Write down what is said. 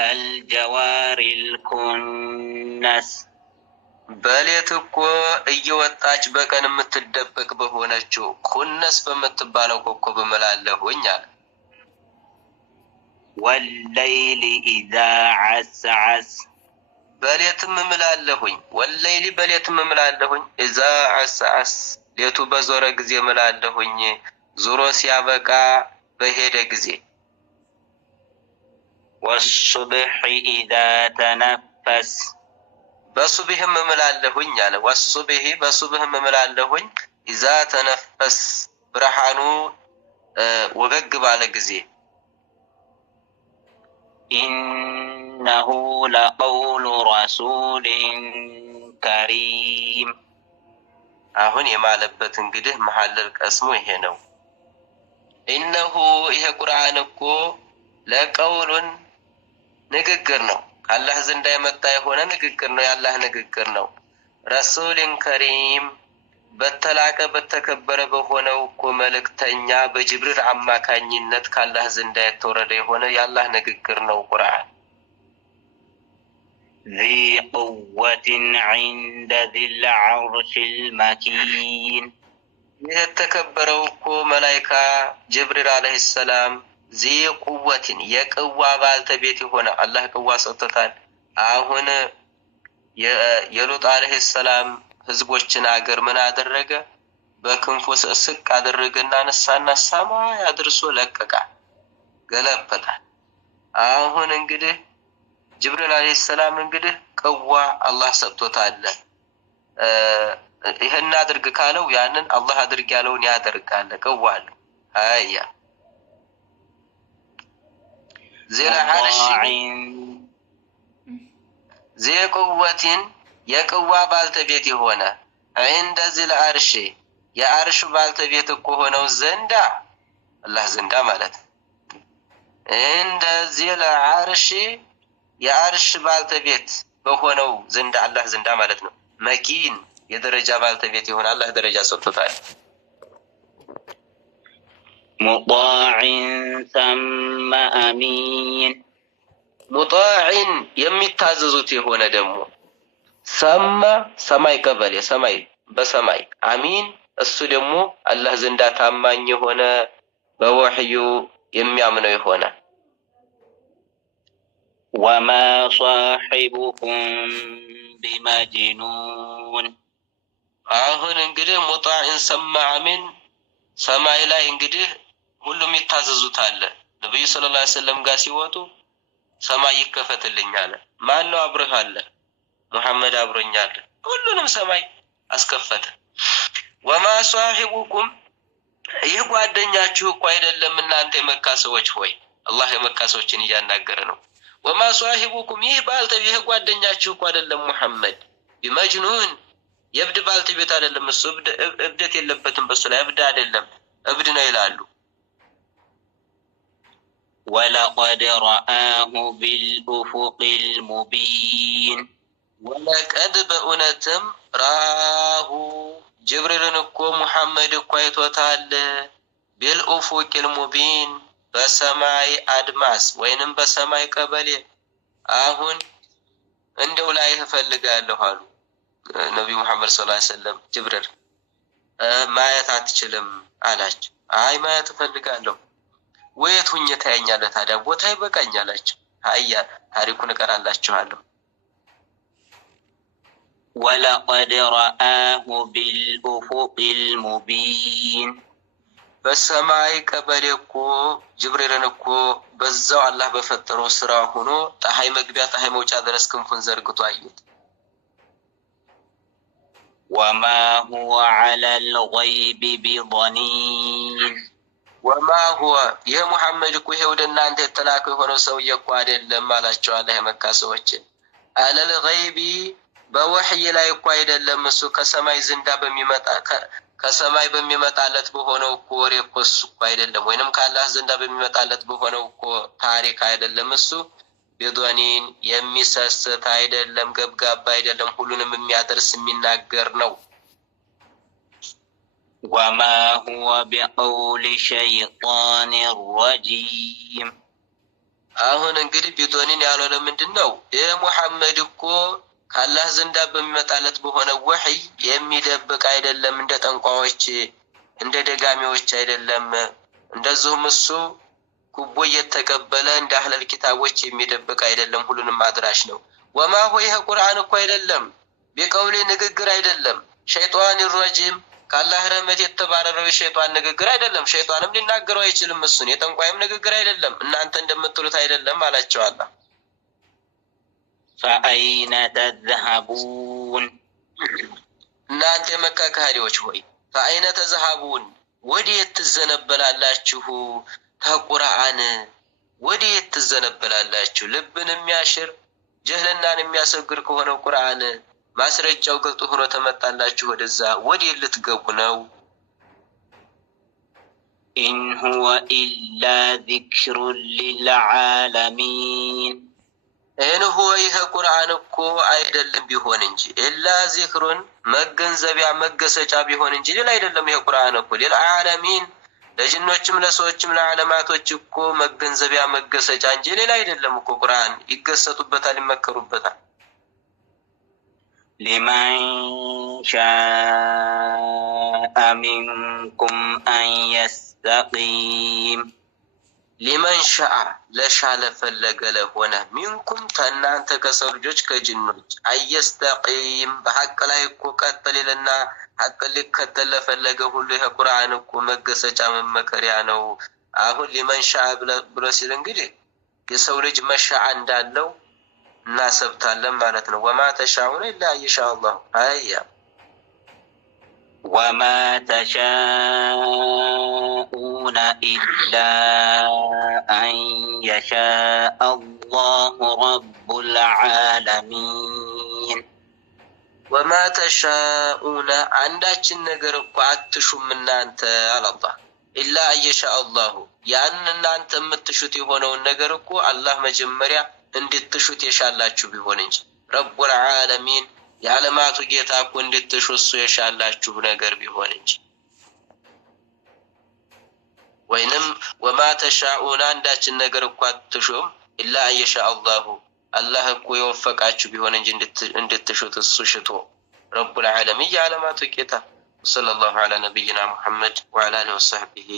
الجوار الكنس በሌት እኮ እየወጣች በቀን የምትደበቅ በሆነችው ኩነስ በምትባለው ኮከብ እምላለሁኝ አለ። ወለይሊ ኢዛ ዐስዐስ በሌትም እምላለሁኝ። ወለይሊ በሌትም እምላለሁኝ። ኢዛ ዐስዐስ ሌቱ በዞረ ጊዜ እምላለሁኝ። ዙሮ ሲያበቃ በሄደ ጊዜ። ወሱብሒ ኢዛ ተነፈስ በሱብህም እምላለሁኝ አለ። ወሱብሂ በሱብህም እምላለሁኝ። ኢዛ ተነፈስ ብርሃኑ ወገግ ባለ ጊዜ። ኢነሁ ለቀውሉ ረሱሊን ከሪም አሁን የማለበት እንግዲህ መሐለል ቀስሙ ይሄ ነው። ኢነሁ ይሄ ቁርአን እኮ ለቀውሉን ንግግር ነው። አላህ ዘንዳ የመጣ የሆነ ንግግር ነው። ያላህ ንግግር ነው። ረሱልን ከሪም በተላቀ በተከበረ በሆነው እኮ መልእክተኛ በጅብሪል አማካኝነት ካላህ ዘንዳ የተወረደ የሆነ ያላህ ንግግር ነው ቁርአን። ذي قوة عند ذي العرش المكين የተከበረው እኮ መላኢካ ጅብሪል አለይሂ ሰላም ዚ ቁወትን የቅዋ ባልተቤት የሆነ አላህ ቅዋ ሰጥቶታል። አሁን የሉጥ አለይሂ ሰላም ህዝቦችን አገር ምን አደረገ? በክንፉ ስቅ አደረገና ነሳና ሰማይ አድርሶ ለቀቃ፣ ገለበጣል። አሁን እንግዲህ ጅብሪል አለይሂ ሰላም እንግዲህ ቅዋ አላህ ሰጥቶታል። ይሄን አድርግ ካለው ያንን አላህ አድርግ ያለውን ያደርጋል። ቅዋ አለ። አያ ዚል ዐርሽ ዚ ቁወትን የቅዋ ባልተቤት የሆነ عند ዚል ዐርሽ የዐርሽ ባልተቤት እኮ ሆነው ዘንዳ አላህ ዘንዳ ማለት عند ዚል ዐርሽ የዐርሽ ባልተቤት በሆነው ዘንዳ አላህ ዘንዳ ማለት ነው። መኪን የደረጃ ባልተቤት የሆነ አላህ ደረጃ ሰጥቶታል። ሙጣዕን ሰመ አሚን ሙጣዕን የሚታዘዙት የሆነ ደግሞ ሰማ ሰማይ ቀበሌ ሰማይ በሰማይ አሚን እሱ ደግሞ አላህ ዘንዳ ታማኝ የሆነ በወህዩ የሚያምነው የሆነ ወማ ሷሒቡኩም ቢመጅኑን አሁን እንግዲህ ሙጣዕን ሰማ አሚን ሰማይ ላይ እንግዲህ ሁሉም ይታዘዙታል። ነብዩ ሰለላሁ ዐለይሂ ወሰለም ጋር ሲወጡ ሰማይ ይከፈትልኝ አለ። ማን ነው አብረህ አለ? ሙሐመድ አብሮኛል። ሁሉንም ሰማይ አስከፈተ። ወማ ሷሂቡኩም ይህ ጓደኛችሁ እኮ አይደለም እናንተ የመካ ሰዎች ሆይ። አላህ የመካ ሰዎችን እያናገረ ነው። ወማ ሷሂቡኩም ይህ ባልተቤት ይህ ጓደኛችሁ እኮ አይደለም ሙሐመድ ቢመጅኑን የእብድ ባልተቤት አይደለም። እሱ እብደት የለበትም በሱ ላይ እብድ አይደለም፣ እብድ ነው ይላሉ። ወለቀድ ረአሁ ቢልኡፉቂል ሙቢን ወለቀድ በእውነትም ራሁ ጅብሪልን እኮ ሙሐመድ እኮ አይቶታል። ቢልኡፉቂል ሙቢን በሰማይ አድማስ ወይንም በሰማይ ቀበሌ። አሁን እንደው ላይ እፈልጋለሁ አሉ ነብዩ መሐመድ ሰለላሁ ዐለይሂ ወሰለም። ጅብሪል ማየት አትችልም አላቸው። አይ ማየት እፈልጋለሁ። ወየት ሁኜ ታየኛለህ ታዲያ? ቦታ ይበቃኛል አላቸው። አያ ታሪኩን እቀራላችኋለሁ። ወለቀድ ረአሁ ቢልኡፉቂል ሙቢን በሰማይ ቀበሌ እኮ ጅብሪልን እኮ በዛው አላህ በፈጠረው ስራ ሆኖ ፀሐይ መግቢያ ፀሐይ መውጫ ድረስ ክንፉን ዘርግቶ አዩት። ወማ ሁወ ዐለል ገይቢ ቢضኒን ወማ ሁወ ይህ ሙሐመድ እኮ ይሄ ወደ እናንተ የተላከው የሆነው ሰውዬ እኮ አይደለም አላቸው አላህ የመካ ሰዎችን። ዐለል ገይቢ በወህይ ላይ እኮ አይደለም እሱ ከሰማይ ዝንዳ በሚመጣ ከሰማይ በሚመጣለት በሆነው እኮ ወሬ እኮ እሱ እኮ አይደለም፣ ወይንም ከአላህ ዘንዳ በሚመጣለት በሆነው እኮ ታሪክ አይደለም እሱ። ቢضኒን የሚሰስት አይደለም፣ ገብጋባ አይደለም፣ ሁሉንም የሚያደርስ የሚናገር ነው። ወማ ሁወ ቢቀውሊ ሸይጣን ረጂም አሁን እንግዲህ ቢዶኒን ያለው ለምንድነው? የሙሐመድ እኮ ካላህ ዘንዳ በሚመጣለት በሆነ ወህይ የሚደብቅ አይደለም፣ እንደ ጠንቋዮች እንደ ደጋሚዎች አይደለም። እንደዚሁም እሱ ጉቦ እየተቀበለ እንደ አህለል ኪታቦች የሚደብቅ አይደለም፣ ሁሉንም አድራሽ ነው። ወማ ሆ ይሄ ቁርአን እኮ አይደለም ቢቀውሊ ንግግር አይደለም፣ ሸይጣን ረጂም ካላህ ረህመት የተባረረው የሸይጣን ንግግር አይደለም። ሸይጣንም ሊናገረው አይችልም። እሱን የጠንቋይም ንግግር አይደለም፣ እናንተ እንደምትሉት አይደለም አላቸው አላህ። ፈአይነ ተዝሀቡን እናንተ የመካ ከሃዲዎች ሆይ ፈአይነ ተዝሀቡን ወዴት ትዘነበላላችሁ? ከቁርአን ወዴት ትዘነበላላችሁ? ልብን የሚያሽር ጀህልናን የሚያሰግር ከሆነው ቁርአን ማስረጃው ግልጥ ሆኖ ተመጣላችሁ፣ ወደዛ ወዴት ልትገቡ ነው? ኢን ሁወ ኢላ ዚክሩን ሊልዓለሚን ኢን ሁወ ይሄ ቁርአን እኮ አይደለም ቢሆን እንጂ ኢላ ዚክሩን መገንዘቢያ መገሰጫ ቢሆን እንጂ ሌላ አይደለም። ይሄ ቁርአን እኮ ሊልዓለሚን ለጅኖችም ለሰዎችም ለዓለማቶች እኮ መገንዘቢያ መገሰጫ እንጂ ሌላ አይደለም እኮ ቁርአን። ይገሰጡበታል፣ ይመከሩበታል። ሊመን ሻአ ሚንኩም አን የስተቂም ሊመን ሻአ ለሻ ለፈለገ ለሆነ ሚንኩም ከእናንተ ከሰው ልጆች ከጅኖች አየስተቂም በሐቅ ላይ እኮ ቀጥ ሊልና ሐቅ ሊከተል ለፈለገ ሁሉ ይሄ ቁርአን እኮ መገሰጫ መመከሪያ ነው። አሁን ሊመን ሻአ ብሎ ሲል እንግዲህ የሰው ልጅ መሻአ እንዳለው እናሰብታለን ማለት ነው። ወማ ተሻኡነ ኢላ ኢንሻ አላህ አያ ወማ ተሻኡነ ኢላ አን የሻአ አላሁ ረቡል ዓለሚን ወማ ተሻኡነ አንዳችን ነገር እኮ አትሹም እናንተ አላህ ኢላ ኢንሻ አላሁ ያን እናንተ የምትሹት የሆነውን ነገር እኮ አላህ መጀመሪያ እንድትሹት የሻላችሁ ቢሆን እንጂ ረቡል ዓለሚን የዓለማቱ ጌታ እኮ እንድትሹ እሱ የሻላችሁ ነገር ቢሆን እንጂ። ወይንም ወማ ተሻኡና አንዳችን ነገር እኮ አትሹም ኢላ ኢንሻ አላሁ አላህ እኮ የወፈቃችሁ ቢሆን እንጂ እንድትሹት እሱ ሽቶ ረቡል ዓለሚን የዓለማቱ ጌታ። ወሰለላሁ ዐላ ነቢይና ሙሐመድ ወዐላ አሊሂ ወሰህቢሂ